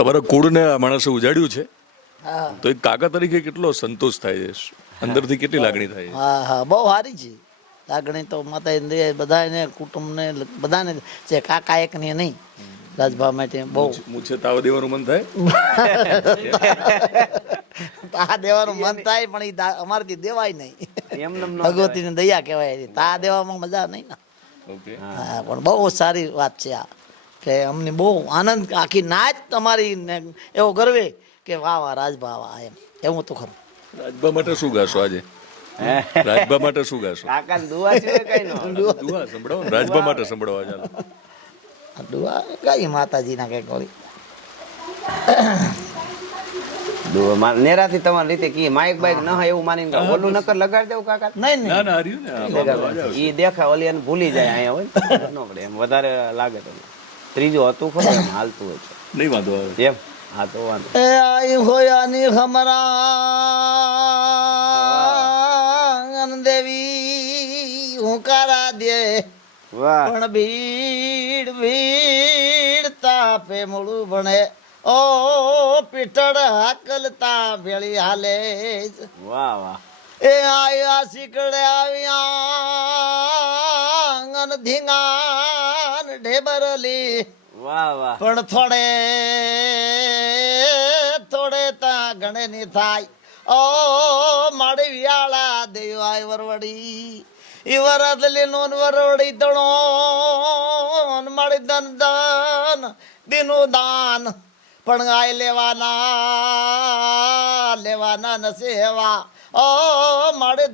તમારા કુળને આ માણસે ઉજાડ્યું છે? હા. તો એક કાકા તરીકે કેટલો સંતોષ થાય છે? અંદરથી કેટલી લાગણી થાય હા હા. બહુ સારી છે. લાગણી તો માતા દે બધાને કુટુંબને બધાને છે. કાકા એકને નહીં. રાજભા માટે બહુ. મૂછે તાવ દેવાનું મન થાય? તા દેવાનું મન થાય પણ એ અમારથી દેવાય નહીં. ભગવતીની દયા કહેવાય. તા દેવામાં મજા નહીં ને. ઓકે હા પણ બહુ સારી વાત છે આ. કે અમને બહુ આનંદ આખી નાચ તમારી એવો ગરવે કે વાહ વાહ રાજભા વાહ એમ. એવું તો ખરું. રાજભા માટે શું ગાશો આજે? રાજભા માટે શું ગાશો? કાકા દુઆ છે કઈ ન. દુઆ. સંભળાવો રાજભા માટે સંભળાવવા ચાલો. દુઆ કઈ માતાજીના કઈ મા- નેરાથી તમારી રીતે કી માઇક બાઇક ન હોય એવું માનીને ગાઓ. ઓલું નકર લગાડી દેવું કાકા? નહીં ના નહીં. ના હાર્યું ને. ઈ દેખા ઓલી એને ભૂલી જાય અહીંયા હોય. ને. ન પડે એમ વધારે લાગે તમને. ત્રીજું હતું ખરું એમ હાલતું હોય છે. નહીં વાંધો આવે. એમ? હા તો વાંધો. એ આઈ હોયાની હમરા દેવી હુંકારા દે. વાહ. પણ ભીડ ભીડ તાપે મૂળું ભણે. ઓ પીટળ હાકલતા ભેળી હાલે. વાહ વાહ. એ આયા શીકડે આવ્યા ધીંગાન ઢેબરલી વાહ વાહ. પણ થોડે થોડે તા ગણે ની થાય. ઓ માડી વિયાળા દેવ વરવડી. ઈ વરદલી નોન વરવડી તણો માડી દન દન દીનું. દાન પણ આય લેવાના લેવાના ન સેવા. ઓ માડે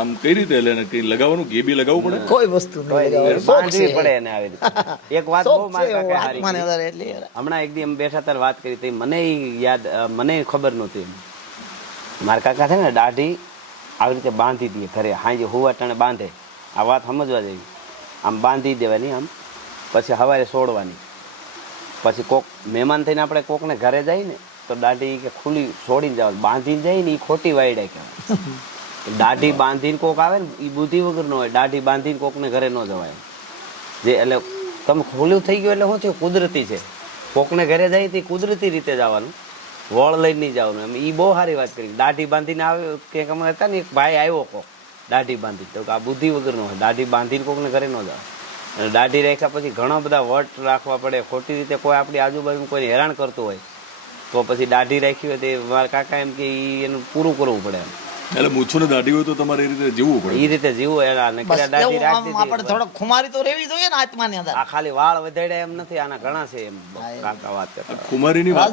આમ કઈ રીતે એટલે એને કઈ લગાવવાનું? ઘી બી લગાવવું પડે? કોઈ વસ્તુ નહીં બાંધવી પડે એને આવી રીતે. એક વાત બહુ મારા હારી એટલે હમણાં એક દી અમે બેઠા હતા વાત કરી હતી. મને યાદ મને ખબર નહોતી એમ. મારા કાકા છે ને દાઢી આવી રીતે બાંધી દે ઘરે. હાંજે હુવા ટાણે બાંધે. આ વાત સમજવા જેવી. આમ બાંધી દેવાની આમ. પછી સવારે છોડવાની પછી કોક મહેમાન થઈને આપણે કોકને ઘરે જાય ને તો દાઢી કે ખુલ્લી છોડીને જવાનું. બાંધીને જાય ને એ ખોટી વાયડા કહેવાય. દાઢી બાંધીને કોક આવે ને એ બુદ્ધિ વગર ન હોય, દાઢી બાંધીને કોકને ઘરે ન જવાય. જે એટલે તમે ખુલ્લું થઈ ગયું એટલે શું છે કુદરતી છે. કોકને ઘરે જાય તે કુદરતી રીતે જવાનું. વળ લઈને નહીં જવાનું. એમ એ બહુ સારી વાત કરી. દાઢી બાંધીને આવે કે અમે હતા ને, એક ભાઈ આવ્યો કોક, દાઢી બાંધી તો આ બુદ્ધિ વગર નો હોય. દાઢી બાંધીને કોકને ઘરે ન જવાય. અને દાઢી રાખ્યા પછી ઘણા બધા વટ રાખવા પડે. ખોટી રીતે કોઈ આપણી આજુબાજુ કોઈ હેરાન કરતું હોય, તો પછી દાઢી રાખી હોય તે મારા કાકા એમ કે એનું પૂરું કરવું પડે એમ. એટલે મૂછો ને દાઢી હોય તો તમારે એ રીતે જીવવું પડે. એ રીતે જીવો એટલે અને બસ દાઢી એવું રાખી આપણે થોડો ખુમારી તો રહેવી જોઈએ ને આત્માની અંદર. આ ખાલી વાળ વધાર્યા એમ નથી આના ઘણા છે એમ. કાકા વાત કરતા. ખુમારીની વાત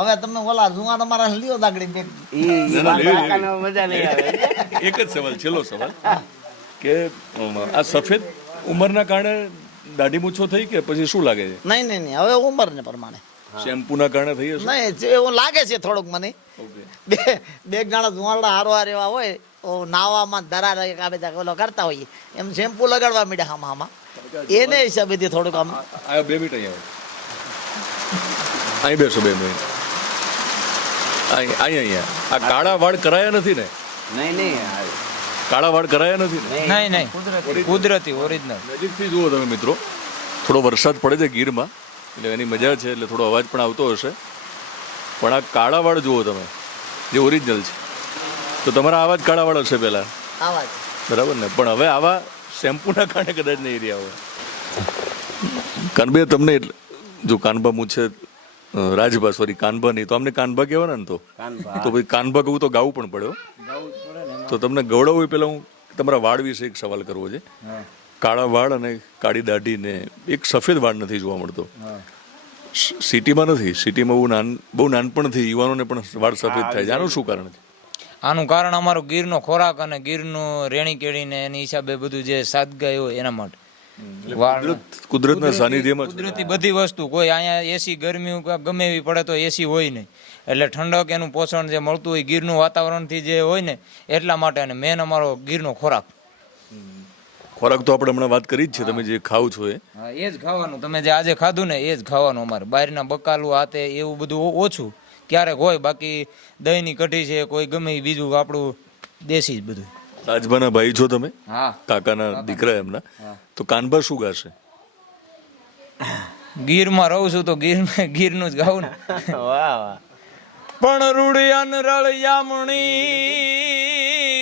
હવે તમે ઓલા જુવા તમારા લ્યો દાગડી બે ઈ કાકાને મજા નહીં આવે એક જ સવાલ છેલ્લો સવાલ. કે આ સફેદ ઉંમરના કારણે દાઢી મૂછો થઈ કે પછી શું લાગે છે? નહીં નહીં નહીં હવે ઉંમરને પ્રમાણે. શેમ્પૂના કારણે થઈ હશે? નહીં એવું લાગે છે થોડુંક મને. બે બે જણા ધુવાડા હારો હાર એવા હોય તો નાવામાં દરા રહે આ બધા ઓલો કરતા હોઈએ. એમ શેમ્પુ લગાડવા મીડ્યા આમાં આમાં. એને હિસાબેથી થોડુંક આમ. આ બે મિનિટ અહીંયા અહીં બેસો બે મિનિટ. અહીં અહીં અહીંયા. આ કાળા વાળ કરાયા નથી ને? નહીં નહીં કાળા વાળ કરાયા નથી નહીં નહીં. કુદરતી ઓરિજિનલ. નજીકથી જુઓ તમે મિત્રો. થોડો વરસાદ પડે છે ગીરમાં. એટલે એની મજા છે એટલે થોડો અવાજ પણ આવતો હશે. પણ આ કાળાવાળ જુઓ તમે જે ઓરિજિનલ છે. તો તમારા આવા જ કાળા વાળ હશે પહેલાં બરાબર ને? પણ હવે આવા શેમ્પૂના કારણે કદાચ નહીં રહ્યા હોય. કાનબે તમને એટલે જો કાનબા મૂછે રાજભા સોરી કાનબા નહીં તો અમને કાનબા કહેવાના ને તો? કાનભા. તો પછી કાનબા કહું તો ગાવું પણ પડ્યો તો તમને ગવડાવું એ પહેલાં હું તમારા વાળ વિશે એક સવાલ કરવો છે. કાળા વાળ અને કાળી દાઢી ને એક સફેદ વાળ નથી જોવા મળતો. સિટીમાં નથી. સિટીમાં બહુ નાન બહુ નાનપણથી યુવાનોને પણ વાળ સફેદ થાય છે. આનું શું કારણ છે? આનું કારણ અમારો ગીરનો ખોરાક અને ગીરનું રેણી કેળીને એની હિસાબે બધું જે સાદગાઈ હોય એના માટે. કુદરતના સાનિધ્યમાં કુદરતી બધી વસ્તુ. કોઈ અહીંયા એસી ગરમી ગમે એવી પડે તો એસી હોય નહીં. એટલે ઠંડક એનું પોષણ જે મળતું હોય ગીરનું વાતાવરણથી જે હોય ને એટલા માટે અને મેન અમારો ગીરનો ખોરાક. ખોરાક તો આપણે હમણાં વાત કરી જ છે તમે જે ખાવ છો એ. હા એ જ ખાવાનું. તમે જે આજે ખાધું ને એ જ ખાવાનું અમારે. બહારના બકાલું હાથે એવું બધું ઓ- ઓછું. ક્યારેક હોય બાકી દહીંની કઢી છે કોઈ ગમે ઈ બીજું આપણું દેશી જ બધું. રાજભાના ભાઈ છો તમે? હા. કાકાના દીકરા એમના. તો કાનભા શું ગાશે? ગીરમાં રહું છું તો ગીર ગીરનું જ ગાવું ને. વાહ વાહ. પણ રૂડી અન યામણી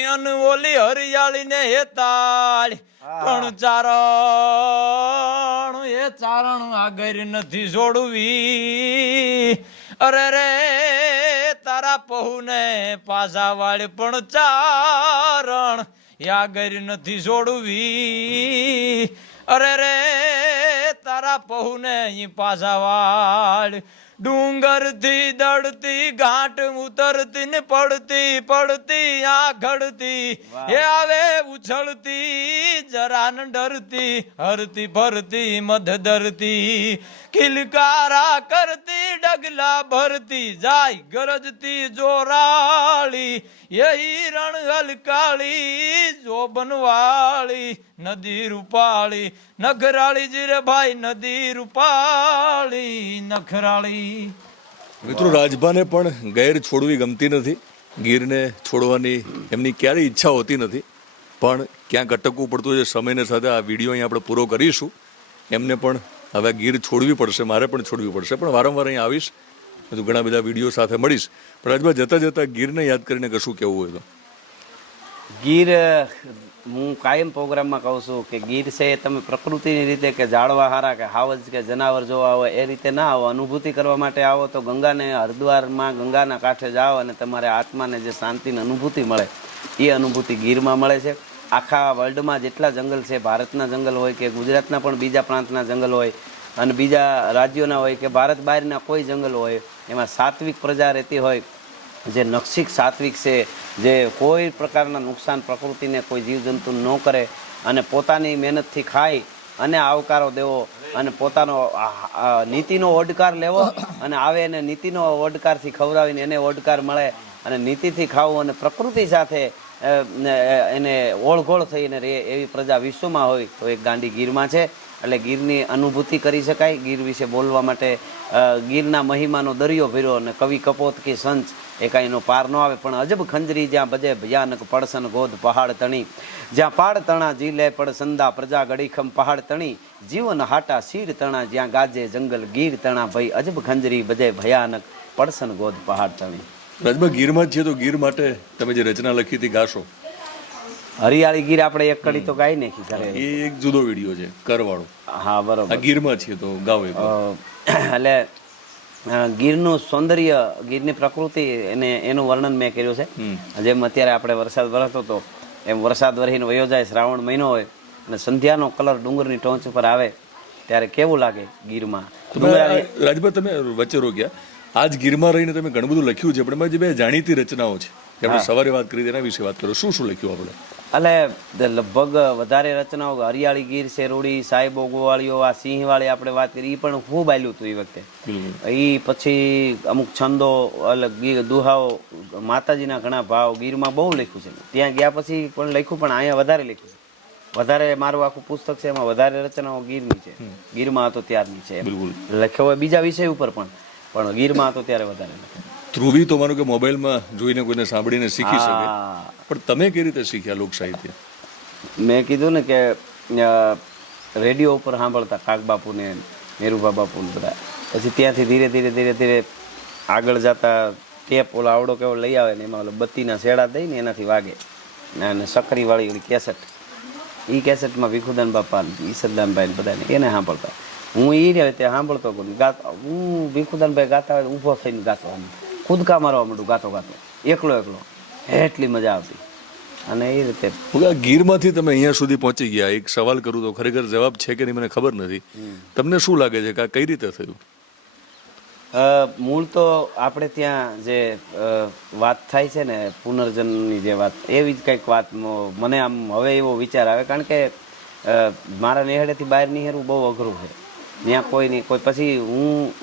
અન ઓલી હરિયાળી ને હેતાળ. પણ ચારણ એ ચારણ આગળ નથી જોડવી. અરે રે તારા પહુ ને પાછા વાળ પણ ચારણ યાગર નથી જોડવી. અરે રે તારા પહુ ને અહીં પાછા વાળ ડુંગરથી દડતી ઘાટ ઉતરતી ને પડતી પડતી આ ઘડતી. એ આવે ઉછળતી જરા ન ડરતી હરતી ફરતી મધ ધરતી. કિલકારા ડગલા ભરતી જાય ગરજતી જોરાળી, એ રણ હલકાળી જોબનવાળી નદી રૂપાળી, નખરાળી જીરે ભાઈ નદી રૂપાળી, નખરાળી. મિત્રો, રાજભાને પણ ગેર છોડવી ગમતી નથી. ગીરને છોડવાની એમની ક્યારેય ઈચ્છા હોતી નથી. પણ ક્યાંક અટકવું પડતું છે, સમયને સાથે આ વીડિયો અહીં આપણે પૂરો કરીશું. એમને પણ હવે ગીર છોડવી પડશે, મારે પણ છોડવી પડશે. પણ વારંવાર અહીં આવીશ બધું ઘણા બધા વીડિયો સાથે મળીશ. પણ રાજભા, જતાં જતાં ગીરને યાદ કરીને કશું કહેવું હોય તો? ગીર, હું કાયમ પ્રોગ્રામમાં કહું છું કે ગીર છે તમે પ્રકૃતિની રીતે કે જાળવા હારા કે હાવજ કે જનાવર જોવા આવો, એ રીતે ના આવો. અનુભૂતિ કરવા માટે આવો તો ગંગાને, હરિદ્વારમાં ગંગાના કાંઠે જાઓ અને તમારે આત્માને જે શાંતિની અનુભૂતિ મળે, એ અનુભૂતિ ગીરમાં મળે છે. આખા વર્લ્ડમાં જેટલા જંગલ છે, ભારતના જંગલ હોય કે ગુજરાતના પણ બીજા પ્રાંતના જંગલ હોય અને બીજા રાજ્યોના હોય કે ભારત બહારના કોઈ જંગલ હોય, એમાં સાત્વિક પ્રજા રહેતી હોય, જે નક્ષિક સાત્વિક છે, જે કોઈ પ્રકારના નુકસાન પ્રકૃતિને કોઈ જીવજંતુ ન કરે અને પોતાની મહેનતથી ખાય અને આવકારો દેવો અને પોતાનો નીતિનો ઓડકાર લેવો અને આવે એને નીતિનો ઓડકારથી ખવડાવીને એને ઓડકાર મળે અને નીતિથી ખાવું અને પ્રકૃતિ સાથે એને ઓળઘોળ થઈને રહે એવી પ્રજા વિશ્વમાં હોય, તો એક ગાંડી ગીરમાં છે. એટલે ગીરની અનુભૂતિ કરી શકાય. ગીર વિશે બોલવા માટે ગીરના મહિમાનો દરિયો ભર્યો અને કવિ કપોત કે સંચ એ કાંઈનો પાર ન આવે. પણ અજબ ખંજરી જ્યાં ભજે ભયાનક પડસન ગોધ પહાડ તણી. જ્યાં પાડ તણા જીલે પડસંદા પ્રજા ગડીખમ પહાડ તણી. જીવન હાટા શીર તણા જ્યાં ગાજે જંગલ ગીર તણા ભઈ અજબ ખંજરી ભજે ભયાનક પડસન ગોધ પહાડ તણી. રાજભા ગીરમાં છે તો ગીર માટે તમે જે રચના લખી હતી ગાશો. હરિયાળી ગીર આપણે એક કડી તો ગાઈ નાખી ઘરે. એ એક જુદો વીડિયો છે કરવાળો. હા બરોબર. આ ગીરમાં છીએ તો ગાવ એટલે ગીરનું સૌંદર્ય ગીરની પ્રકૃતિ એને એનું વર્ણન મેં કર્યું છે. જેમ અત્યારે આપણે વરસાદ વરસતો હતો એમ વરસાદ વરસીને વયો જાય શ્રાવણ મહિનો હોય અને સંધ્યાનો કલર ડુંગરની ટોચ ઉપર આવે ત્યારે કેવું લાગે ગીરમાં? રાજભા તમે વચ્ચે રોક્યા આજ ગીરમાં રહીને તમે ઘણું બધું લખ્યું છે પણ એમાં જે બે જાણીતી રચનાઓ છે જે આપણે સવારે વાત કરી તેના વિશે વાત કરો. શું શું લખ્યું આપણે? એટલે લગભગ વધારે રચનાઓ હરિયાળી ગીર શેરોડી સાહેબ ગોવાળીઓ આ સિંહવાળી આપણે વાત કરી એ પણ ખૂબ આલ્યું હતું એ વખતે. એ પછી અમુક છંદો અલગ ગીર દુહાઓ માતાજીના ઘણા ભાવ ગીરમાં બહુ લખ્યું છે. ત્યાં ગયા પછી પણ લખ્યું પણ અહીંયા વધારે લખ્યું છે. વધારે મારું આખું પુસ્તક છે એમાં વધારે રચનાઓ ગીરની છે. ગીરમાં હતો ત્યારની છે બિલકુલ. લખ્યો હોય બીજા વિષય ઉપર પણ. પણ ગીરમાં હતો ત્યારે વધારે ધ્રુવી તો માનું કે મોબાઈલમાં જોઈને કોઈને સાંભળીને શીખી શકે. પણ તમે કઈ રીતે શીખ્યા લોક સાહિત્ય? મેં કીધું ને કે રેડિયો ઉપર સાંભળતા કાક બાપુને મેરુભા બાપુને બધા. પછી ત્યાંથી ધીરે ધીરે ધીરે ધીરે આગળ જતા ટેપ ઓલા આવડો કેવો લઈ આવે ને એમાં ઓલા બત્તીના શેડા દઈને એનાથી વાગે. અને સકરીવાળી ઓલી કેસેટ. એ કેસેટમાં વિખુદાન બાપા ઈસરદાનભાઈ ને બધાને એને સાંભળતા. હું એ રીતે સાંભળતો ગયો ગાતો હું ભીખુદાનભાઈ ગાતા હોય ઊભો થઈને ગાતો આમ. કૂદકા મારવા માંડું ગાતો ગાતો. એકલો એકલો. એટલી મજા આવતી. અને એ રીતે ગીરમાંથી તમે અહીંયા સુધી પહોંચી ગયા. એક સવાલ કરું તો ખરેખર જવાબ છે કે નહીં મને ખબર નથી. તમને શું લાગે છે કે આ કઈ રીતે થયું? મૂળ તો આપણે ત્યાં જે વાત થાય છે ને પુનર્જન્મની જે વાત એવી જ કંઈક વાત મને આમ હવે એવો વિચાર આવે. કારણ કે મારા નેહડેથી બહાર નીકળવું બહુ અઘરું છે. ત્યાં કોઈ નહીં. કોઈ પછી હું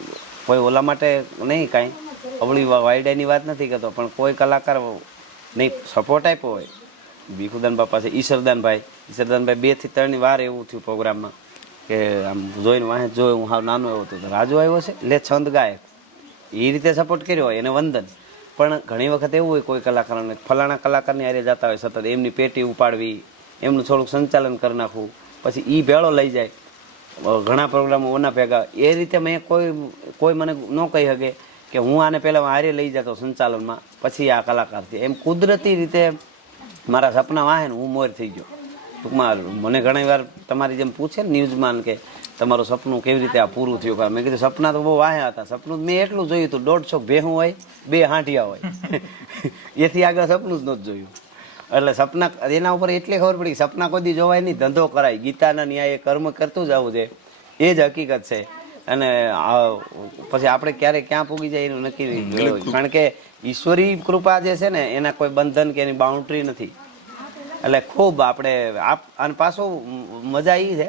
કોઈ ઓલા માટે નહીં કાંઈ. અવળી વાયડાની વાત નથી કરતો, પણ કોઈ કલાકાર નહીં સપોર્ટ આપ્યો હોય. ભીખુદાન બાપા છે ઈશ્વરદાનભાઈ ઈશ્વરદાનભાઈ બેથી ત્રણ વાર એવું થયું પ્રોગ્રામમાં કે આમ જોઈને વાંહે જોયું, હું હાવ નાનો એવો હતો. રાજુ આવ્યો છે લે છંદ ગાય એ રીતે સપોર્ટ કર્યો હોય, એને વંદન. પણ ઘણી વખત એવું હોય કોઈ કલાકારોને, ફલાણા કલાકારની આરે જતા હોય સતત, એમની પેટી ઉપાડવી, એમનું થોડુંક સંચાલન કરી નાખવું. પછી એ ભેળો લઈ જાય. ઘણા પ્રોગ્રામો ઓના ભેગા. એ રીતે મેં કોઈ કોઈ મને ન કહી શકે કે હું આને પહેલાં હારે લઈ જતો સંચાલનમાં, પછી આ કલાકાર છે એમ કુદરતી રીતે મારા સપના વાહે ને હું મોર થઈ ગયો. ટૂંકમાં મને ઘણી વાર તમારી જેમ પૂછે ને ન્યૂઝમાં કે તમારું સપનું કેવી રીતે આ પૂરું થયું? કારણ મેં કીધું, સપના તો બહુ વાહ્યા હતા. સપનું મેં એટલું જોયું હતું, દોઢસો ભેહું હોય, બે હાંઠિયા હોય. એથી આગળ સપનું જ નહોતું જોયું. એટલે સપના એના ઉપર એટલી ખબર પડી કે સપના કોદી જોવાય નહીં. ધંધો કરાય. ગીતાના ન્યાય કર્મ કરતું જવું આવું છે. એ જ હકીકત છે. અને પછી આપણે ક્યારે ક્યાં પૂગી જાય એનું નક્કી નહીં કારણ કે ઈશ્વરી કૃપા જે છે ને એના કોઈ બંધન કે એની બાઉન્ડ્રી નથી. એટલે ખૂબ આપણે આપ અને પાછું મજા એ છે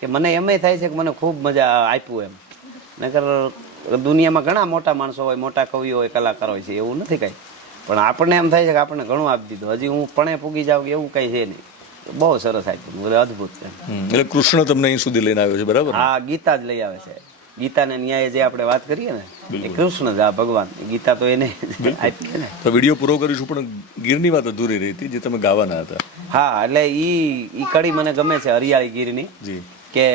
કે મને એમ થાય છે કે મને ખૂબ મજા આપ્યું એમ. નકર દુનિયામાં ઘણા મોટા માણસો હોય મોટા કવિઓ હોય કલાકાર હોય છે. એવું નથી કાંઈ. પણ આપણને એમ થાય છે કે આપણને ઘણું આપી દીધું. હજી હું પણે પૂગી જાઉં કે એવું કંઈ છે નહીં. બહુ સરસ આપ્યું. બધું અદભુત એટલે કૃષ્ણ તમને અહીં સુધી લઈને આવ્યો છે બરાબર હા ગીતા જ લઈ આવે છે. ગીતાને ન્યાય જે આપણે વાત કરીએ ને એ કૃષ્ણ જ આ ભગવાન. ગીતા તો એને આપી ને. તો વીડિયો પૂરો કરીશું પણ ગીરની વાત અધૂરી રહી હતી જે તમે ગાવાના હતા. હા એટલે ઈ ઈ કડી મને ગમે છે હરિયાળી ગીરની. જી. કે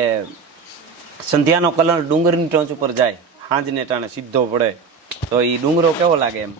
સંધ્યાનો કલર ડુંગરની ટોચ ઉપર જાય હાંજને ટાણે સીધો પડે તો ઈ ડુંગરો કેવો લાગે એમ?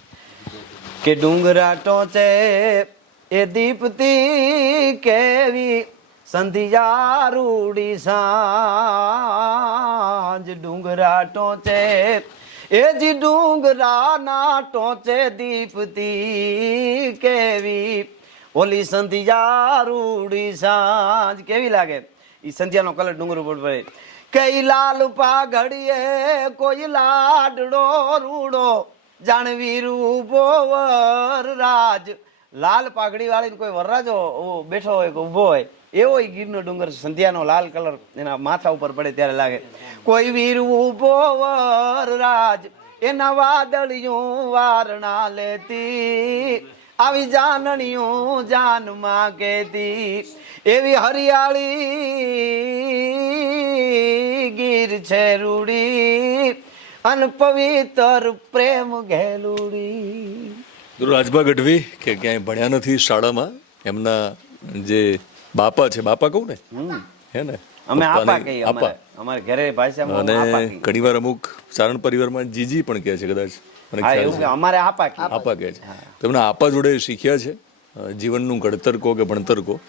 કે ડુંગરા ટોચે એ દીપતી કેવી સંધિયા રૂડી સાંજ. ડુંગરા ટોચે, એ જી ડુંગરાના ટોચે દીપતી કેવી ઓલી સંધિયા રૂડી સાંજ. કેવી લાગે? ઈ સંધ્યાનો કલર ડુંગર ઉપર પડે. કઈ લાલ પાઘડીએ કોઈ લાડડો રૂડો જાણવી રૂપો વરરાજ લાલ પાઘડી વાળીને કોઈ વરરાજો બેઠો હોય કે ઊભો હોય, એવો ગીરનો ડુંગર સંધ્યાનો લાલ કલર એના માથા ઉપર પડે ત્યારે લાગે. કોઈ વીર ઊભો વરરાજ એના વાદળિયું વારણા લેતી, આવી જાનણિયું જાનમાં કેતી એવી હરિયાળી ગીર છે રૂડી. અન પવિત્ર પ્રેમ ઘેલુડી રાજભા ગઢવી કે ક્યાંય ભણ્યા નથી શાળામાં એમના જે બાપા છે બાપા કહું ને? હે ને? અમે આપા કહીએ આપા. અમારે ઘરે ભાષામાં અને ઘણીવાર અમુક સારણ પરિવારમાં જીજી પણ કહે છે કદાચ. અમારે આપા. આપા કહે છે. તો એમના આપા જોડે શીખ્યા છે. જીવનનું ઘડતર કહો કે ભણતર કહો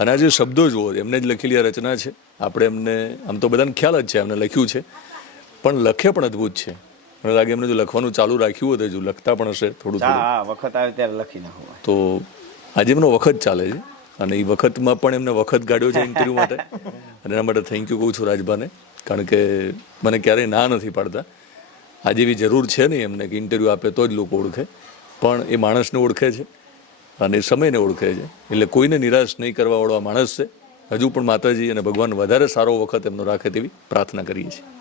અને આ જે શબ્દો જુઓ એમને જ લખેલી આ રચના છે. આપણે એમને આમ તો બધાને ખ્યાલ જ છે એમને લખ્યું છે. પણ લખે પણ અદ્ભુત છે. મને લાગે એમને જો લખવાનું ચાલુ રાખ્યું હોત હજુ લખતા પણ હશે થોડું હા વખત આવે ત્યારે લખી નાખો તો આજે એમનો વખત ચાલે છે. અને એ વખતમાં પણ એમને વખત કાઢ્યો છે ઇન્ટરવ્યૂ માટે. અને એના માટે થેન્ક યુ કહું છું રાજભાને. કારણ કે મને ક્યારેય ના નથી પાડતા. આજે એવી જરૂર છે નહીં એમને કે ઇન્ટરવ્યૂ આપે તો જ લોકો ઓળખે. પણ એ માણસને ઓળખે છે. અને સમયને ઓળખે છે. એટલે કોઈને નિરાશ નહીં કરવાવાળો આ માણસ છે. હજુ પણ માતાજી અને ભગવાન વધારે સારો વખત એમનો રાખે તેવી પ્રાર્થના કરીએ છીએ.